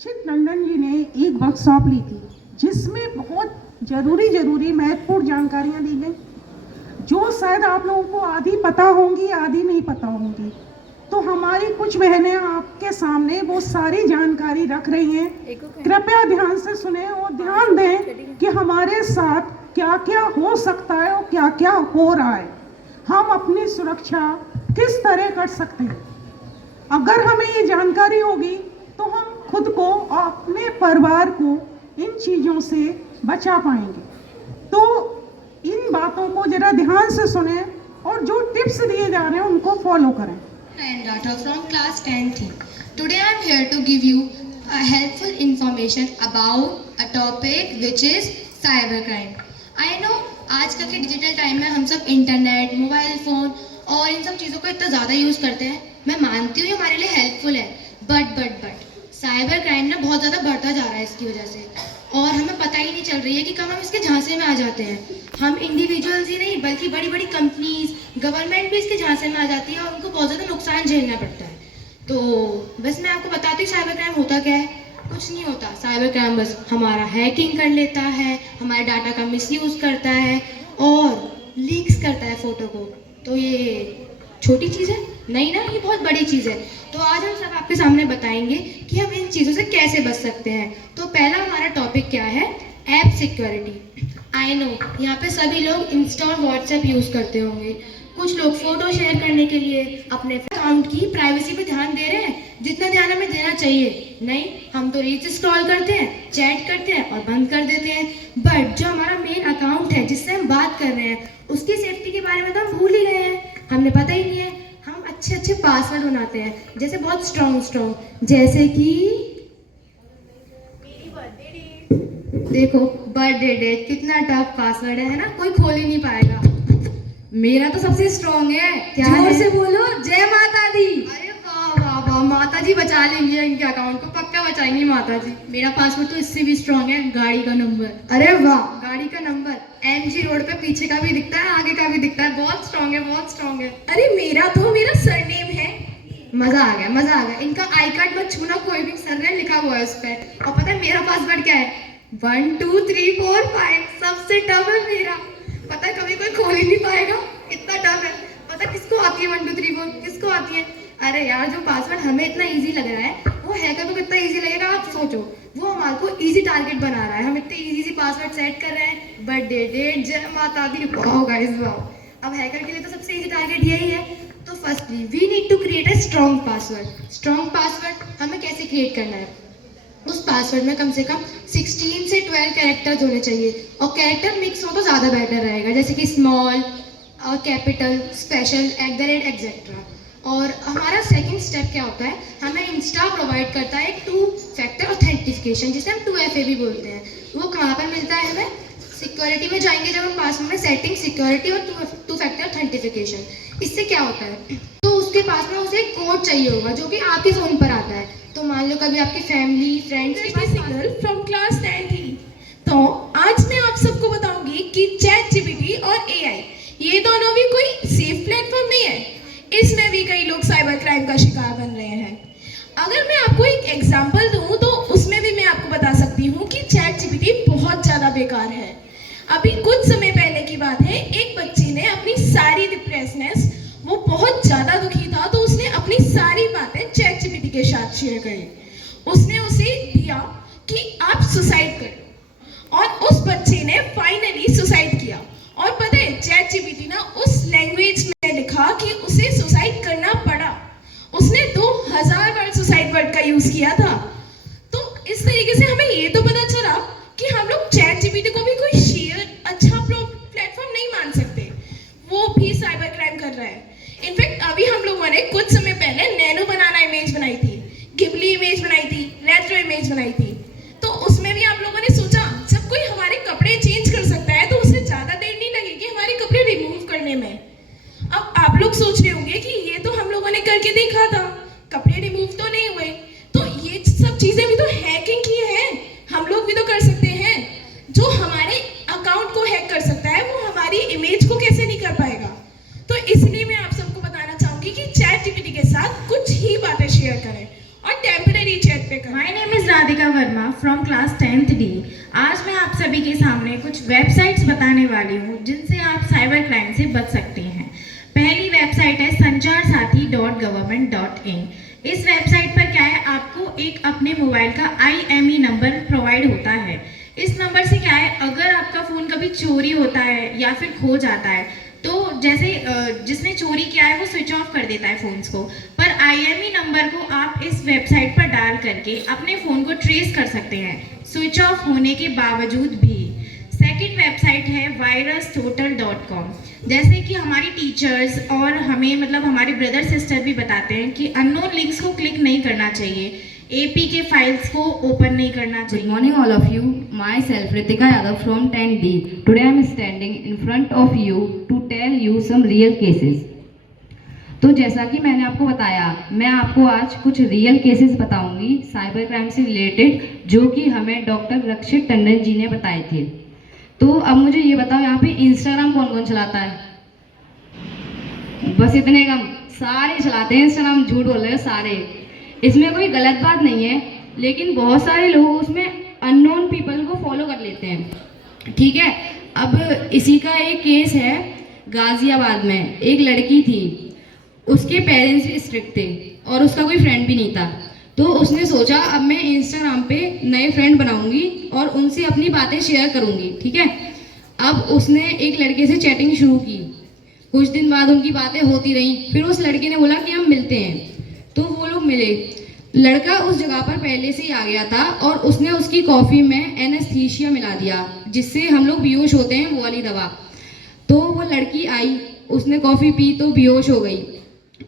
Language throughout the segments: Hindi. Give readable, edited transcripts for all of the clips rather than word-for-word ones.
दीक्षित नंदन जी ने एक वर्कशॉप ली थी जिसमें बहुत जरूरी महत्वपूर्ण जानकारियां दी गई जो शायद आप लोगों को आधी पता होंगी आधी नहीं पता होंगी। तो हमारी कुछ बहनें आपके सामने वो सारी जानकारी रख रही हैं। कृपया ध्यान से सुने और ध्यान दें कि हमारे साथ क्या क्या हो सकता है और क्या क्या हो रहा है, हम अपनी सुरक्षा किस तरह कर सकते हैं। अगर हमें ये जानकारी होगी तो हम खुद को और अपने परिवार को इन चीज़ों से बचा पाएंगे। तो इन बातों को जरा ध्यान से सुने और जो टिप्स दिए जा रहे हैं उनको फॉलो करें। And data from class 10th. Today I am here to give you a helpful information about a topic which is cybercrime. I know आजकल के डिजिटल टाइम में हम सब इंटरनेट, मोबाइल फ़ोन और इन सब चीज़ों का इतना ज़्यादा यूज़ करते हैं। मैं मानती हूँ ये हमारे लिए हेल्पफुल है, बट साइबर क्राइम ना बहुत ज़्यादा बढ़ता जा रहा है इसकी वजह से, और हमें पता ही नहीं चल रही है कि कब हम इसके झांसे में आ जाते हैं। हम इंडिविजुअल्स ही नहीं बल्कि बड़ी बड़ी कंपनीज, गवर्नमेंट भी इसके झांसे में आ जाती है और उनको बहुत ज़्यादा नुकसान झेलना पड़ता है। तो बस मैं आपको बताती हूँ साइबर क्राइम होता क्या है। कुछ नहीं होता, साइबर क्राइम बस हमारा हैकिंग कर लेता है, हमारे डाटा का मिसयूज़ करता है और लीक्स करता है फ़ोटो को। तो ये छोटी चीज़ है नहीं ना, ये बहुत बड़ी चीज़ है। तो आज हम सब आपके सामने बताएंगे कि हम इन चीज़ों से कैसे बच सकते हैं। तो पहला हमारा टॉपिक क्या है, ऐप सिक्योरिटी। आई नो यहाँ पे सभी लोग इंस्टा और व्हाट्सएप यूज़ करते होंगे। कुछ लोग फ़ोटो शेयर करने के लिए अपने अकाउंट की प्राइवेसी पे ध्यान दे रहे हैं, जितना ध्यान हमें देना चाहिए। नहीं, हम तो रील्स स्क्रॉल करते हैं, चैट करते हैं और बंद कर देते हैं। बट जो हमारा मेन अकाउंट है जिससे हम बात कर रहे हैं, उसकी सेफ्टी के बारे में तो हम भूल ही गए हैं, हमें पता ही नहीं है। हम अच्छे पासवर्ड बनाते हैं, जैसे बहुत स्ट्रॉन्ग, जैसे कि देखो बर्थडे डेट, कितना टफ पासवर्ड है ना, कोई खोल ही नहीं पाएगा। मेरा तो सबसे स्ट्रॉन्ग है। क्या जोर है? से बोलो, जय माता दी। अरे वाह, माता जी बचा लेंगी इनके अकाउंट को, पक्का बचाएंगी माता जी। मेरा पासवर्ड तो इससे भी स्ट्रॉन्ग है, गाड़ी का नंबर। अरे वाह, गाड़ी का नंबर MG रोड पे पीछे का भी दिखता है, आगे का भी दिखता है। बहुत स्ट्रॉन्ग है। अरे मेरा सरनेम है। मजा आ गया। इनका आई कार्ड मत छूना, कोई भी सरनेम लिखा हुआ है उस पर। और पता है मेरा पासवर्ड क्या है, 1 2 3 4 5। सबसे टफ है मेरा, पता है कभी कोई खोल ही नहीं पाएगा, इतना टफ है। पता है किसको आती है 1 2 3 4, किसको आती है? अरे यार, जो पासवर्ड हमें इतना इजी लग रहा है वो हैकर को कितना इजी लगेगा आप सोचो। वो हमारे को इजी टारगेट बना रहा है, हम इतने इजी पासवर्ड सेट कर रहे हैं, बर्थडे डेट, जय माता दी। Wow guys wow. अब हैकर के लिए तो सबसे इजी टारगेट यही है। तो firstly we need to create a strong password. हमें कैसे क्रिएट करना है, उस पासवर्ड में कम से कम 16 से 12 कैरेक्टर्स होने चाहिए, और कैरेक्टर मिक्स हो तो ज़्यादा बेटर रहेगा, जैसे कि स्मॉल और कैपिटल, स्पेशल, @ और हमारा सेकंड स्टेप क्या होता है, हमें इंस्टा प्रोवाइड करता है एक 2 फैक्टर ऑथेंटिफिकेशन, जिसे हम 2FA भी बोलते हैं। वो कहाँ पर मिलता है हमें, सिक्योरिटी में जाएंगे जब हम पासवर्ड में सेटिंग, सिक्योरिटी और 2 फैक्टर ऑथेंटिफिकेशन। इससे क्या होता है, तो उसके पास में उसे एक कोड चाहिए होगा जो कि आपके फ़ोन पर आता है। तो मान लो कभी आपकी फैमिली, फ्रेंड्स के पास फ्रॉम क्लास 10 थी। तो आज मैं आप सबको बताऊंगी कि ChatGPT और AI ये दोनों भी कोई सेफ प्लेटफॉर्म नहीं है। इसमें भी कई लोग साइबर क्राइम का शिकार बन रहे हैं। अगर मैं आपको एक एग्जांपल दूं तो उसमें भी मैं आपको बता सकती हूँ कि ChatGPT बहुत ज़्यादा बेकार है। अभी कुछ समय पहले की बात है, एक बच्ची ने अपनी सारी डिप्रेसनेस, वो बहुत ज़्यादा दुखी था, तो उसने अपनी सारी बातें ChatGPT के साथ शेयर करी। उसने उसे दिया कि आप सुसाइड करो, और उस बच्चे ने फाइनली सुसाइड किया। और पता है ChatGPT ना उस लैंग्वेज में लिखा कि उसे सुसाइड करना पड़ा। उसने 2000 बार सुसाइड वर्ड का यूज किया था। तो इस तरीके से हमें ये तो पता चला कि हम लोग ChatGPT को भी कोई शेयर अच्छा प्लेटफॉर्म नहीं मान सकते, वो भी साइबर क्राइम कर रहा है। इनफैक्ट अभी हम लोगों ने कुछ समय पहले नैनो बनाना इमेज बनाई थी, गिबली इमेज बनाई थी, रेट्रो इमेज बनाई थी। तो उसमें भी आप लोगों ने सोचा जब कोई हमारे कपड़े चेंज कर सकता है तो उसे ज़्यादा देर नहीं लगेगी हमारे कपड़े रिमूव करने में। अब आप लोग सोच रहे होंगे कि ये तो हम लोगों ने करके देखा था, कपड़े रिमूव तो नहीं हुए। तो ये सब चीज़ें भी तो हैकिंग की हैं, हम लोग भी तो कर सकते हैं। जो हमारे अकाउंट को हैक कर सकता है वो हमारी इमेज को कैसे नहीं कर पाएगा। तो इसलिए मैं आप सबको बताना चाहूँगी कि ChatGPT के साथ कुछ ही बातें शेयर करें और टेम्परेरी चैट पे करें। My name is Radhika. Radhika Verma from class 10th D। आज मैं आप सभी के सामने कुछ वेबसाइट्स बताने वाली हूँ जिनसे आप साइबर क्राइम से बच सकते हैं। पहली वेबसाइट है sancharsati.government.in। इस वेबसाइट पर क्या है, आपको एक अपने मोबाइल का IME नंबर प्रोवाइड होता है। इस नंबर से क्या है, अगर आपका फ़ोन कभी चोरी होता है या फिर खो जाता है तो जैसे जिसने चोरी किया है वो स्विच ऑफ कर देता है फ़ोन्स को, पर IME नंबर को आप इस वेबसाइट पर डाल करके अपने फ़ोन को ट्रेस कर सकते हैं स्विच ऑफ होने के बावजूद भी। सेकंड वेबसाइट है virustotal.com। जैसे कि हमारी टीचर्स और हमें मतलब हमारे ब्रदर सिस्टर भी बताते हैं कि अननोन लिंक्स को क्लिक नहीं करना चाहिए, AP के फाइल्स को ओपन नहीं करना चाहिए। Good morning all of you. Myself Ritika Yadav from 10D. Today I am standing in front of you to tell you some real cases. तो जैसा कि मैंने आपको बताया, मैं आपको आज कुछ रियल केसेस बताऊंगी साइबर क्राइम से रिलेटेड, जो कि हमें डॉक्टर रक्षित टंडन जी ने बताए थे। तो अब मुझे ये बताओ, यहाँ पे इंस्टाग्राम कौन कौन चलाता है? बस इतने कम, सारे चलाते हैं इंस्टाग्राम, झूठ बोल रहे हो सारे। इसमें कोई गलत बात नहीं है, लेकिन बहुत सारे लोग उसमें अननोन पीपल को फॉलो कर लेते हैं, ठीक है। अब इसी का एक केस है गाज़ियाबाद में। एक लड़की थी, उसके पेरेंट्स भी स्ट्रिक्ट थे और उसका कोई फ्रेंड भी नहीं था। तो उसने सोचा अब मैं इंस्टाग्राम पे नए फ्रेंड बनाऊंगी और उनसे अपनी बातें शेयर करूंगी, ठीक है। अब उसने एक लड़के से चैटिंग शुरू की, कुछ दिन बाद उनकी बातें होती रहीं, फिर उस लड़के ने बोला कि हम मिलते हैं। तो वो लोग मिले। लड़का उस जगह पर पहले से ही आ गया था और उसने उसकी कॉफ़ी में एनेस्थीसिया मिला दिया, जिससे हम लोग बेहोश होते हैं, वो वाली दवा। तो वो लड़की आई, उसने कॉफ़ी पी तो बेहोश हो गई।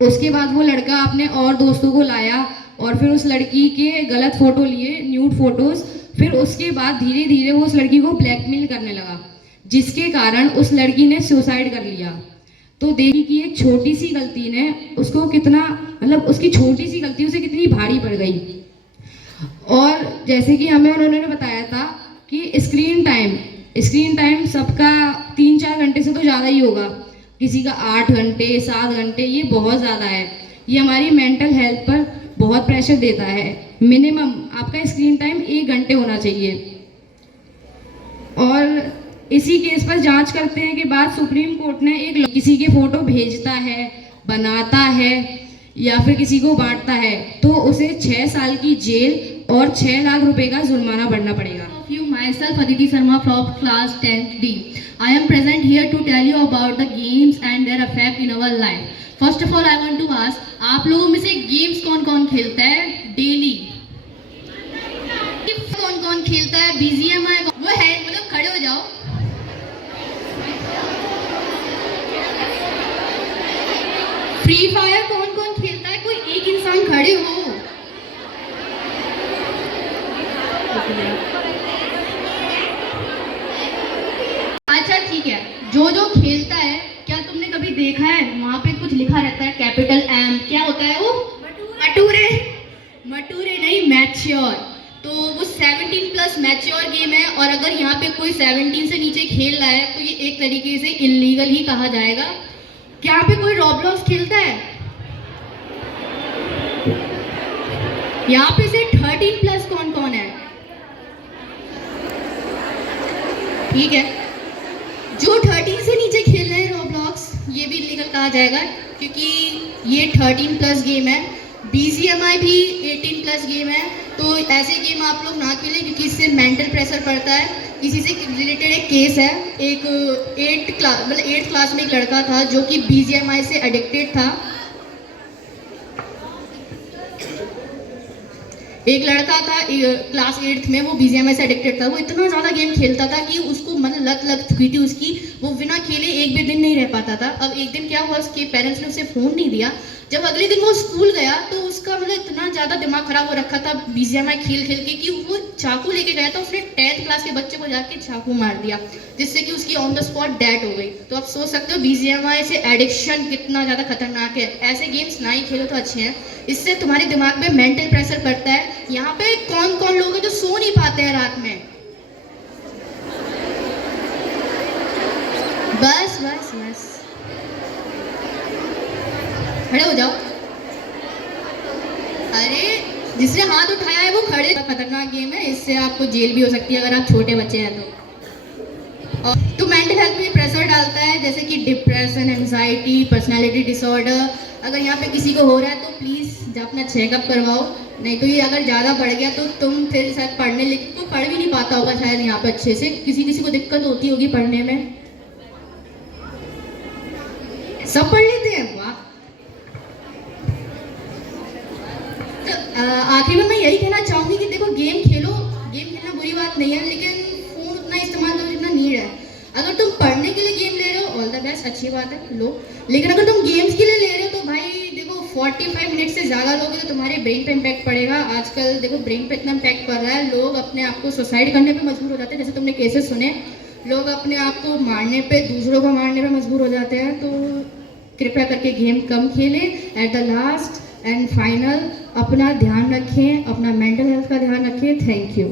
उसके बाद वो लड़का अपने और दोस्तों को लाया और फिर उस लड़की के गलत फ़ोटो लिए, न्यूड फोटोज़। फिर उसके बाद धीरे धीरे वो उस लड़की को ब्लैकमेल करने लगा, जिसके कारण उस लड़की ने सुसाइड कर लिया। तो देखिए कि एक छोटी सी गलती ने उसको कितना, मतलब उसकी छोटी सी गलती उसे कितनी भारी पड़ गई। और जैसे कि हमें उन्होंने बताया था कि स्क्रीन टाइम सबका 3-4 घंटे से तो ज़्यादा ही होगा, किसी का 8 घंटे 7 घंटे, ये बहुत ज़्यादा है। ये हमारी मेंटल हेल्थ पर बहुत प्रेशर देता है। मिनिमम आपका स्क्रीन टाइम 1 घंटे होना चाहिए। और इसी केस पर जांच करते हैं कि बाद सुप्रीम कोर्ट ने एक किसी के फोटो भेजता है, बनाता है या फिर किसी को बांटता है तो उसे 6 साल की जेल और 6 लाख रुपए का जुर्माना भरना पड़ेगा। Of you, myself Aditi Sharma from class 10th D. I am present here to tell you about the games and their effect in our life. First of all, I want to ask, आप लोगों में से गेम्स कौन कौन खेलता है डेली? कौन कौन खेलता है BGMI? वो है, मतलब खड़े हो जाओ। फ्री फायर कौन कौन खेलता है? कोई एक इंसान खड़े हो। अच्छा ठीक है, जो जो खेलता है, क्या तुमने कभी देखा है वहाँ पे कुछ लिखा रहता है कैपिटल M, क्या होता है वो? मटूरे नहीं, मैच्योर। तो वो 17+ मैच्योर गेम है और अगर यहाँ पे कोई 17 से नीचे खेल रहा है तो ये एक तरीके से इलीगल ही कहा जाएगा। क्या यहाँ पे कोई रॉब्लॉक्स खेलता है? यहाँ पे से 13+ कौन कौन है? ठीक है, जो 13 से नीचे खेल रहे हैं रॉब्लॉक्स, ये भी इलीगल कहा जाएगा क्योंकि ये 13+ गेम है। BGMI भी 18+ गेम है। तो ऐसे गेम आप लोग ना खेलें क्योंकि इससे मेंटल प्रेशर पड़ता है। इसी से रिलेटेड एक केस है, एक 8th क्लास में एक लड़का था जो कि BGMI से एडिक्टेड था। एक लड़का था क्लास 8th में, वो BGMI से एडिक्टेड था। वो इतना ज़्यादा गेम खेलता था कि उसको मतलब लत लग चुकी थी उसकी, वो बिना खेले एक भी दिन नहीं रह पाता था। अब एक दिन क्या हुआ, उसके पेरेंट्स ने उसे फ़ोन नहीं दिया। जब अगले दिन वो स्कूल गया तो उसका मतलब इतना ज़्यादा दिमाग खराब हो रखा था BGMI खेल खेल के कि वो चाकू लेके गया था, उसने 10th क्लास के बच्चे को जाके चाकू मार दिया, जिससे कि उसकी ऑन द स्पॉट डेथ हो गई। तो आप सोच सकते हो BGMI से एडिक्शन कितना ज़्यादा खतरनाक है। ऐसे गेम्स ना ही खेलो तो अच्छे हैं, इससे तुम्हारे दिमाग में मेंटल प्रेशर पड़ता है। यहाँ पे कौन कौन लोग हैं जो सो नहीं पाते हैं रात में? बस बस बस, खड़े हो जाओ। अरे जिसने हाथ उठाया है वो खड़े। खतरनाक गेम है, इससे आपको जेल भी हो सकती है अगर आप छोटे बच्चे हैं तो। और तो मेंटल हेल्थ पे प्रेशर डालता है, जैसे कि डिप्रेशन, एंजाइटी, पर्सनालिटी डिसऑर्डर। अगर यहाँ पे किसी को हो रहा है तो प्लीज़ अपना चेकअप करवाओ, नहीं तो ये अगर ज़्यादा बढ़ गया तो तुम फिर शायद पढ़ने लिख तो पढ़ भी नहीं पाता होगा शायद यहाँ पे अच्छे से। किसी किसी को दिक्कत होती होगी पढ़ने में। सब पढ़ लेते हैं, वाह। तो आखिर में मैं यही कहना चाहूँगी कि देखो गेम खेलो, गेम खेलना बुरी बात नहीं है, लेकिन फ़ोन उतना इस्तेमाल करो जितना नीड है। अगर तुम पढ़ने के लिए गेम ले रहे हो, ऑल द बेस्ट, अच्छी बात है, लो। लेकिन अगर तुम गेम्स के लिए ले रहे हो तो भाई देखो 45 मिनट से ज़्यादा लोगे तो तुम्हारे ब्रेन पे इम्पैक्ट पड़ेगा। आजकल देखो ब्रेन पे इतना इम्पैक्ट पड़ रहा है, लोग अपने आप को सुसाइड करने पे मजबूर हो जाते हैं। जैसे तुमने केसेस सुने, लोग अपने आप को मारने पे, दूसरों को मारने पे मजबूर हो जाते हैं। तो कृपया करके गेम कम खेलें। At the last and final अपना ध्यान रखें, अपना मेंटल हेल्थ का ध्यान रखें। Thank you.